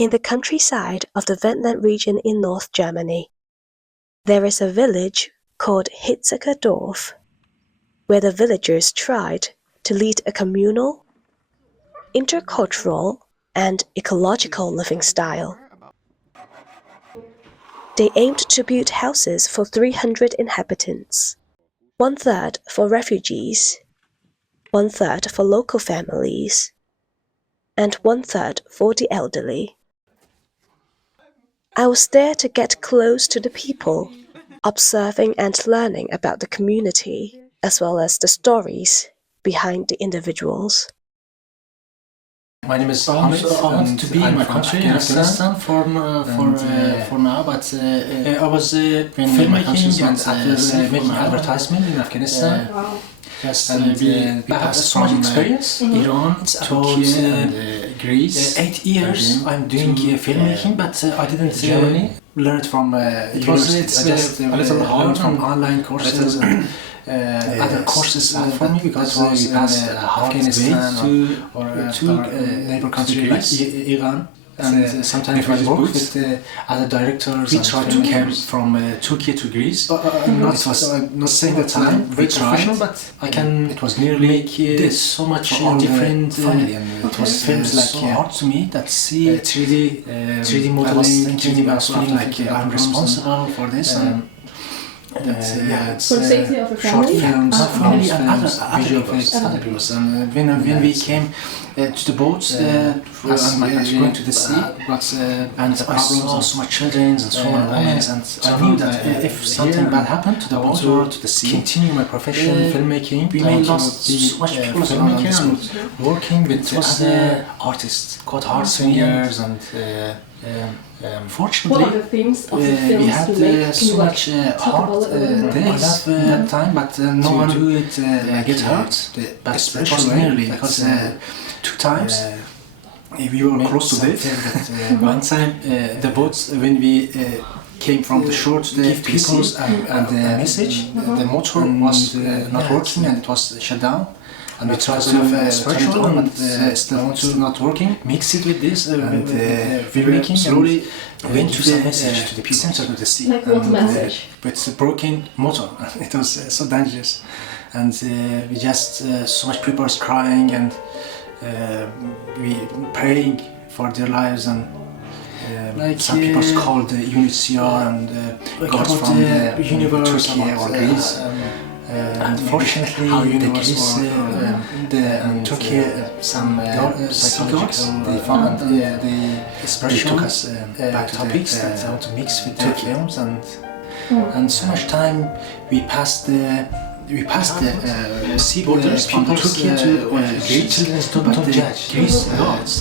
In the countryside of the Wendland region in North Germany, there is a village called Hitzacker Dorf, where the villagers tried to lead a communal, intercultural, and ecological living style. They aimed to build houses for 300 inhabitants, 1/3 for refugees, 1/3 for local families, and 1/3 for the elderly. I was there to get close to the people, observing and learning about the community, as well as the stories behind the individuals. My name is Hamid. I want to be in my country, Afghanistan, for now. But I was filmmaking and after making advertisement in Afghanistan. Yes, and we passed so much experience. Iran, Turkey, and Greece. 8 years I'm doing filmmaking, but I didn't learn it from university. I just a little hard from online courses. Other courses for me because we passed Afghanistan or neighbor country like Iran. And sometimes we work with other directors. We tried to come from Turkey to Greece. It was not single time. We tried, but it was nearly so much different. It was films like so hard to me that see 3D modeling. I was feeling like I'm responsible for this. It's for the safety of the short family? films, family and other effects, other people. And when we came to the boat, as my country going to the sea, and I saw so much children and so many women, and I knew that if something bad happened to the boat or to the sea, continue my profession, filmmaking, we may lost so much people filmmaking and working with other artists, called art singers and. Fortunately, what are the themes of the films we had so much hard days that time, but no one would get hurt. But especially nearly because 2 times we were close to death. One time, the boats when we came from the shore to the people and the message, the motor was not working and it was shut down. And we tried to turn it on, but still not working. Mix it with this, and filmmaking slowly went to the message to the center of the sea. Like what message? With a broken motor. It was so dangerous, and we just so much people was crying and we praying for their lives and. Like some people called the UNHCR and gods from the universe Turkey or Greece. Unfortunately, the Greece, Turkey, some psychologists, they found they took us back topics that I want to mix with Turkey films, and so much time we passed the sea borders from Turkey to Greece, but the Greece gods,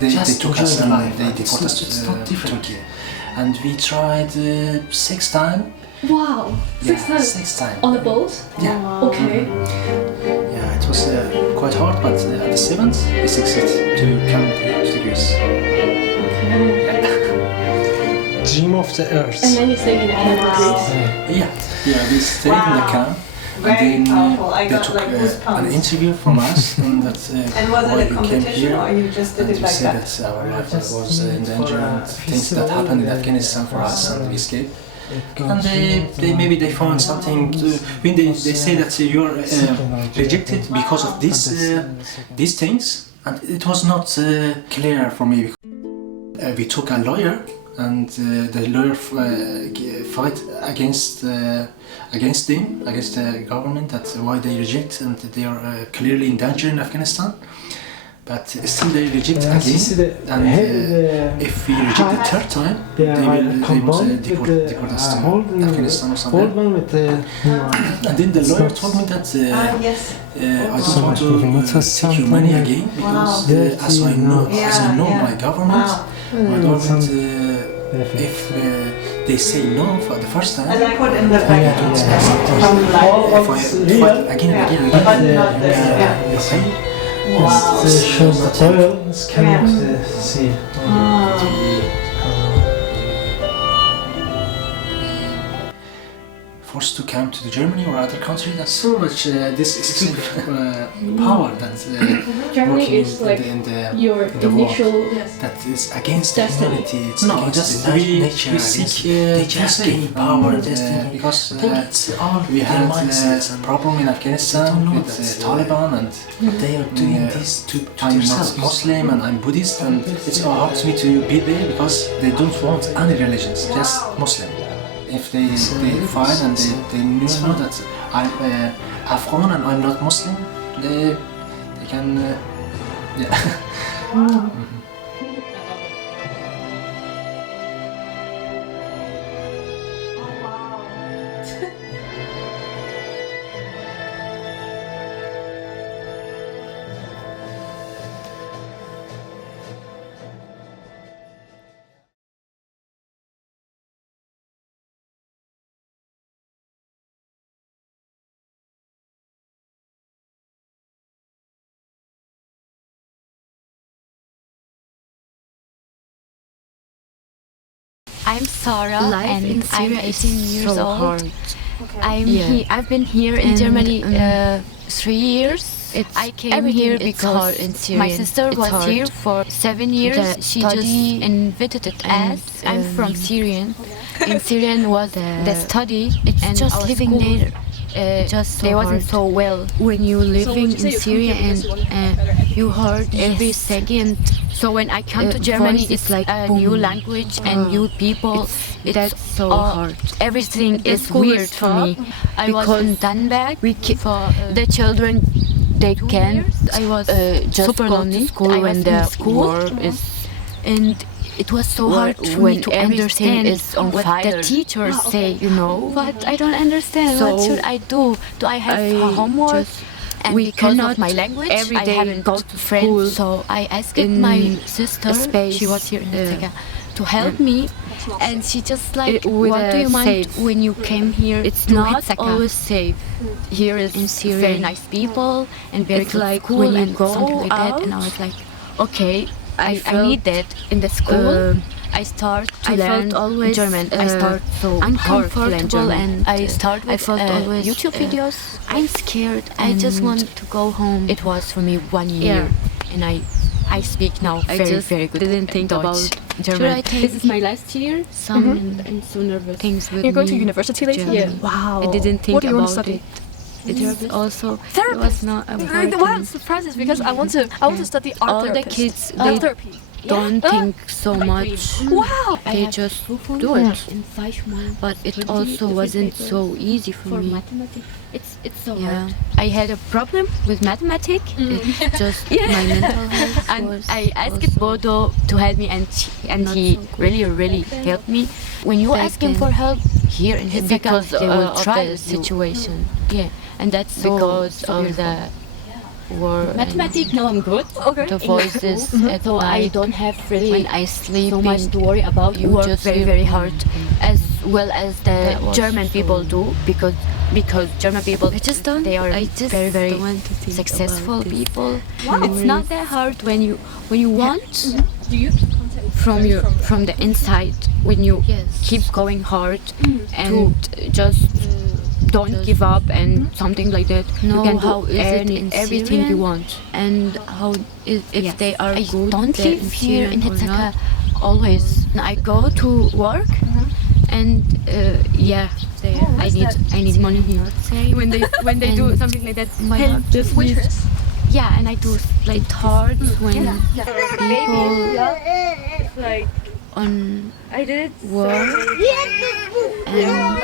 they took us alive, they deported us to Turkey, and we tried 6 times. Wow! 6 times? 6 times. On a boat? Yeah. Wow. Okay. Yeah, it was quite hard, but at the 7th we succeeded to come to Greece. Okay. Dream of the earth. And then you stayed in Greece? Yeah, we stayed in the camp. And then they took an interview from us and that and was why it a we came competition here or you just did and it we like said that? that our life was in danger and things that happened in Afghanistan for us and we escaped. And they found something when they say that you're rejected because of these things, and it was not clear for me. We took a lawyer, and the lawyer fight against the government, that why they reject, and they are clearly in danger in Afghanistan. But still they reject again, and if we reject the 3rd time, they will deport us to Afghanistan or somewhere. And then the lawyer told me that I don't want to take your money again because as I know my government, if they say no for the first time, And I put in the packet if I fight again and again, you pay. Wow. It shows the oil is coming to the sea. forced to come to Germany or other country. That's so much this stupid power that Germany working is like in the your initial that is against destiny. humanity. It's against the nature. We seek they just gain power because it's all we have a problem in Afghanistan with the Taliban, and they are doing this to I'm not Muslim and I'm Buddhist, and it's hard to me to be there because they don't want any religions, just Muslim. If they find and they know that I'm Afghan and I'm not Muslim, they can yeah. I'm Sarah and in I'm Syria 18 is years so old. hard. I've been here in Germany 3 years. I came here because in Syria. my sister was here for 7 years. She just invited us. I'm from Syrian. In Syrian was the study. It's and just our living school, there. Just they wasn't so well. When you're living in Syria and you heard every second. So when I come to Germany, voice is it's like a boom. new language and new people. That's so hard. Everything The is school weird is for me. I was in Danberg for the children. They can. I was just super go lonely. to school I when was the in school war is, and it was so hard for when me to everything understand is on what fire. the teachers say, you know. But I don't understand. So what should I do? Do I have homework? And we because cannot of my language, every I day haven't go got to friends. school So I asked in my sister, space, she was here in Hitzacker, to help me. And she just like, with what do you mind safe. when you came here? It's to not Hitzacker? always safe. Here is in Syria. very nice people and very It's good like school when you and go something like that. out, And I was like, okay, I felt, need that in the school. I start to I learn felt always German. I start so hard to learn uncomfortable German. and I start with I felt always YouTube videos. I'm scared. I just and want to go home. It was for me 1 year, and I speak now very good. Didn't think Deutsch. about German. Should I take This is my last year. I'm so nervous. Things with You're going to me, university later? German. Yeah. Wow. I didn't think What do you want to about study? it. It was also Therapist. It was not important. Why I'm surprised is because I want to study art All the therapist. kids, Art they therapy. don't think so much. Wow. They just do it. But it also wasn't so easy for me. It's so Yeah. hard. I had a problem with mathematics. It's just my mental health And was I asked also Bodo to help me, and not he so good. really helped me. When you Back ask him then. for help here in Hitzacker, Because they will of try the you. situation. Yeah, and that's So because of the war. Mathematics, now I'm good. Okay. The voices at So I night. don't have really When I sleep, so much to worry about. you work just very, feel very hard. as well as the That was German so- people do, because German people I just don't. they are I just very don't want to think successful about this. people. Wow. It's not that hard when you want Do you from the inside, when you Yes. keep going hard and just don't give up and something like that. Know you can how do is it in everything you Syrian? want. And how if Yes. they are I good, don't they're live here in Syrian or Hitzacker not. always. I go to work and I need money here. When they do And something like that, my help heart just waitress? yeah, and I do like hard when people Like on I did it. work and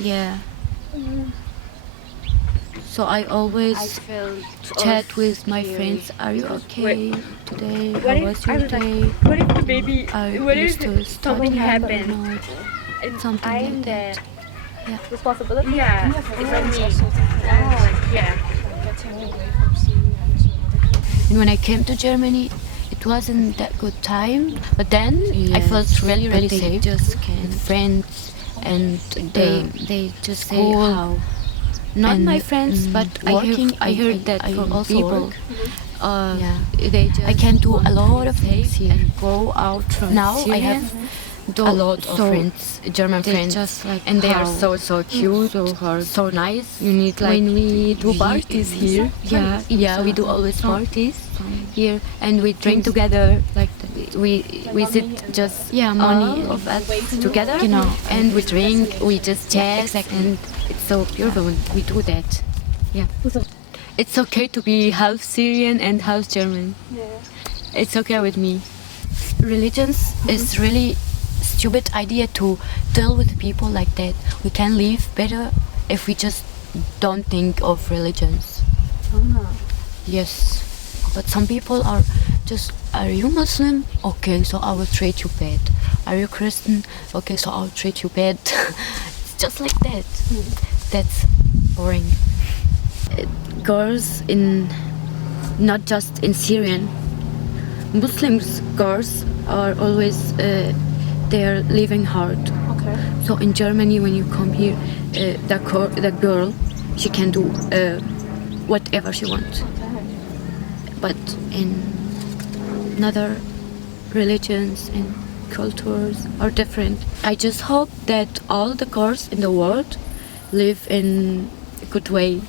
yeah. So I always chat with my friends. Are you okay today? How was your day? What if the baby? I What used if to study something or happened? not? And Something I'm like the Yeah. responsibility. Yeah, it's on me. Yeah. And when I came to Germany, it wasn't that good time. But then I Yes, felt really but they safe just can. with friends and They just say school. how. not and, my friends, but working, I heard that I from also people. work. Yeah. I can do a lot of things here. and go out From now. I Syria. have a lot of friends, German friends, just like and they are so cute, so nice. You need like When we do parties here, yeah, we do always parties here, and we drink together. like We sit just money of us together, and we drink, we just chat, and it's so beautiful when we do that. Yeah, it's okay to be half Syrian and half German. It's okay with me. Religions is really stupid idea to deal with people like that. We can live better if we just don't think of religions. Yes, but some people are just, are you Muslim? Okay, so I will treat you bad. Are you Christian? Okay, so I'll treat you bad. It's just like that. That's boring. Girls in, not just in Syrian, Muslims girls are always they are living hard. Okay. So in Germany, when you come here, the girl, she can do whatever she wants. But in other religions and cultures are different. I just hope that all the girls in the world live in a good way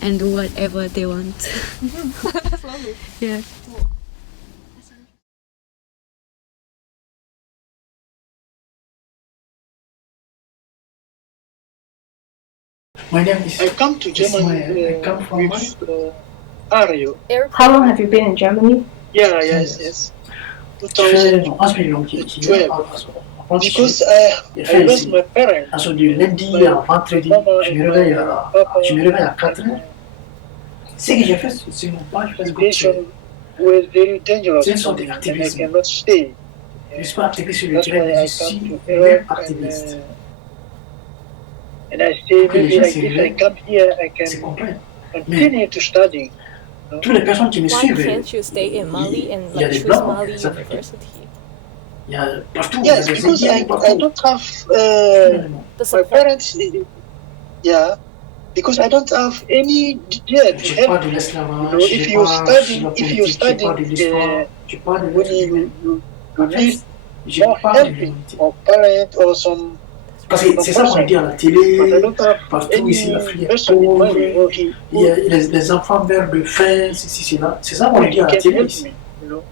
and do whatever they want. That's lovely. Yeah. My name is. I come to Germany I come from with Ario. How long have you been in Germany? Yeah, yes. Je fais 11 millions qui Because I lost my parents. Du lundi à vendredi, je me réveille à 4 heures. Ce que j'ai fait sur mon page Facebook, Situation was very dangerous. C'est une sorte I d'activisme. cannot stay. Je ne suis pas activiste sur le That's why terrain, I je come suis to même Europe activiste. and I say Que les maybe gens like, se if I réveillent, come here I c'est can complet. continue to study. Toutes les personnes qui me Why suivent, can't you stay in Mali and il y a like des choose blancs, Mali des Africains. University? Il y a partout, il y a Yes, des because Indiens I partout. don't have The my support. parents. Yeah, because I don't have any yet Je help. parle de You l'esclavage, know, if je you parle study, de la if you politique, je study, parle de l'histoire, je parle de when l'être humain. you En need fait, je more parle de helping l'humanité. or parent or some Parce que c'est ça qu'on dit à la but I télé, don't have partout ici, any l'Afrique est person in pauvre, Mali or il y a les enfants meurent de faim, ceci, cela. C'est ça qu'on dit à la can télé help ici. me. You know,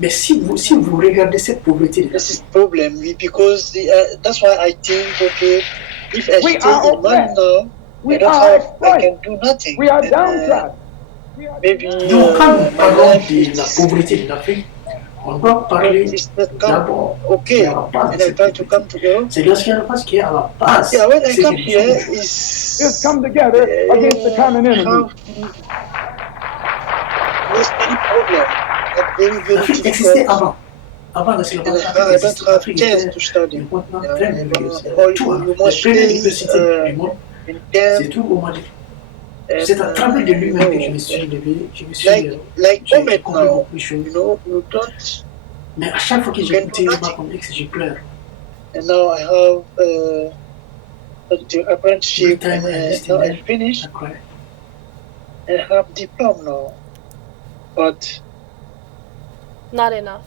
Mais si vous regardez cette pauvreté, this is problem because that's why I think okay, if I stay in Mali now, I can do nothing. We are And, downtrodden. maybe donc quand nous my parlons life de la pauvreté de l'Afrique, on doit parler is not come d'abord okay. de la base And de I cette try to pauvreté. come to Europe. C'est l'esclavage qui est à la base. Yeah, when I C'est come que nous here sommes- Just is come together against the common enemy. There's many problems and very L'Afrique existait difficult. avant. Avant And l'esclavage, I l'Afrique don't have l'Afrique chance était to study. un continent Yeah, très you merveilleux. know, Il y avait tout, you les must premières stay, universités du monde, in c'est camp. tout au Mali. And, C'est à travers de lui-même que je me suis and levé, je me suis like j'ai moment compris now, beaucoup de choses. you know, you don't. Mais à chaque fois que j'écoutais Malcolm X, je pleure. And now I have the apprenticeship, Every time I and listen now I them, finished I cry. and I have diploma now. But Not enough.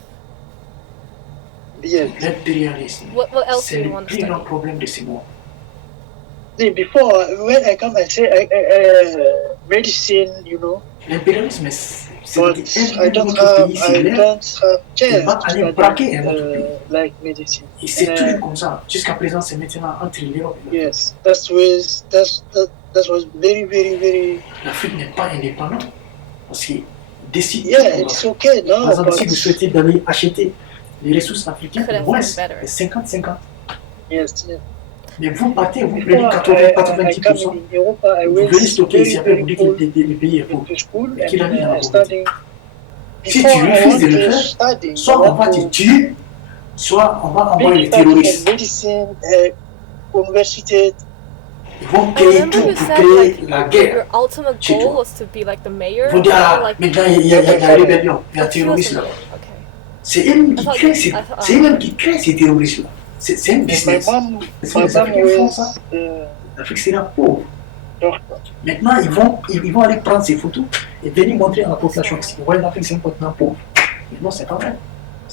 yes, L'impérialisme, What else do c'est you le want to plus study? grand problème de ce monde. see, before when I come and say medicine, you know, L'impérialisme, c'est but I un don't autre have pays similaire, chance va to aller study braquer un autre pays. like medicine. Et c'est And, toujours comme ça. Jusqu'à présent, c'est maintenant entre l'Europe et l'Afrique. yes, that was very. L'Afrique n'est pas indépendante parce qu'il décide. Yeah, it's okay Par now, exemple, si vous but souhaitez d'aller acheter les ressources africaines, Could have moins done better. 50-50. yes. Mais vous partez, vous prenez Before 80-90%. I come in Europe, I Vous went venez stocker ici, après vous very dites cold que les pays est pauvre. to school Et qu'il a mis dans and la studying. Si Before tu I refuses de want le to faire, study, soit on va te tuer, soit on va envoyer les terroristes. medicine, university. Ils vont I créer remember tout you pour said créer like la your guerre. ultimate Chez goal toi. was to be like the mayor. Ils vont dire, ah, Like, maintenant il y a la rébellion, il y a un but she was terroriste the là. mayor. Okay. C'est eux-mêmes I qui thought créent you- ces, I thought- c'est eux-mêmes qui créent ces terroristes là. C'est un And business. my C'est les mom Africains qui font ça. was L'Afrique c'est la pauvre. doctor. Maintenant ils vont aller prendre ces photos et venir montrer à la population que vous voyez l'Afrique c'est un continent pauvre. Mais non, c'est pas vrai.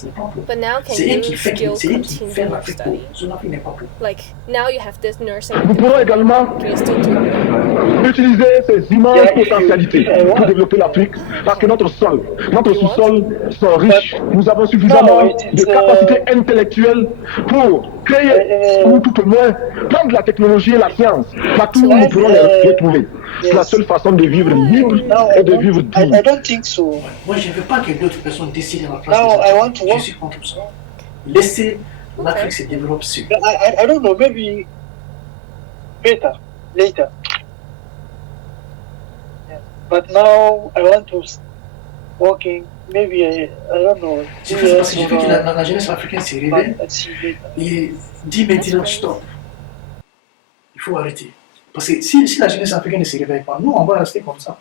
C'est pas pour. But now, can C'est elle you qui fait, still c'est elle qui continue fait your l'Afrique study? pauvre. Son Afrique n'est pas pauvre. Like, now you have this nursing Nous pourrons degree. également Can you still do it? utiliser ces immenses potentialités pour développer l'Afrique parce que notre sous-sol sont riches. Nous avons suffisamment de capacités intellectuelles pour créer, ou tout au moins prendre la technologie et la science partout où nous pourrons les trouver. C'est la seule façon de vivre libre et de vivre digne. I don't think so. Moi, je ne veux pas que d'autres personnes décident à la place Now des I autres. want to Je work. suis contre ça. Laissez l'Afrique se développer sur. I don't know, maybe later. Yeah. But now I want to working, maybe I don't know. C'est parce que je veux que la jeunesse africaine se réveille et dit maintenant stop. Il faut arrêter. Parce que si la jeunesse africaine ne se réveille pas, nous on va rester comme ça,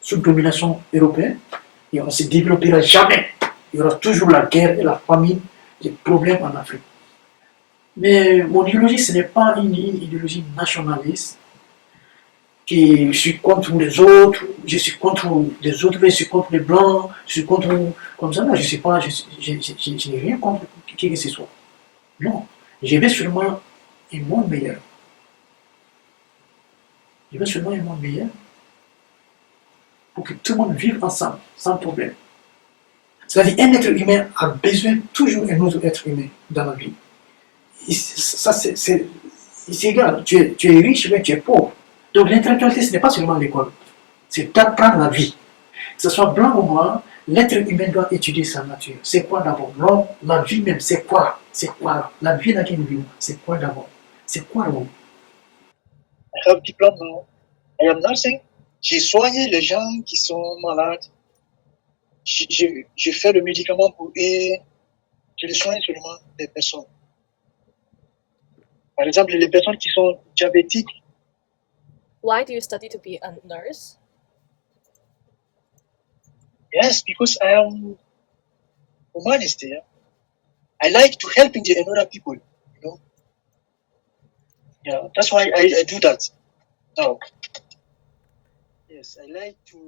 sous domination européenne, et on ne se développera jamais. Il y aura toujours la guerre et la famine, les problèmes en Afrique. Mais mon idéologie, ce n'est pas une idéologie nationaliste, que je suis contre les autres, je suis contre les autres, je suis contre les blancs, je suis contre. Comme ça, là, je sais pas, je n'ai rien contre qui que ce soit. Non, je veux seulement un monde meilleur. Je veux seulement un monde meilleur pour que tout le monde vive ensemble, sans problème. C'est-à-dire, un être humain a besoin toujours d'un autre être humain dans la vie. Ça, c'est égal. Tu es riche, mais tu es pauvre. Donc, l'intellectualité, ce n'est pas seulement l'école. C'est d'apprendre la vie. Que ce soit blanc ou noir, l'être humain doit étudier sa nature. C'est quoi d'abord? L'homme, la vie même, c'est quoi? C'est quoi? La vie dans laquelle nous vivons, c'est quoi d'abord? C'est quoi l'homme? I have diploma now. I am nursing. J'ai soigné les gens qui sont malades. Je fais le médicament pour eux. Je les soigne seulement des personnes. Par exemple, les personnes qui sont diabétiques. Why do you study to be a nurse? Yes, because I am humanist. Yeah? I like to help other people. You know. Yeah, that's why I do that. Now. Yes, I like to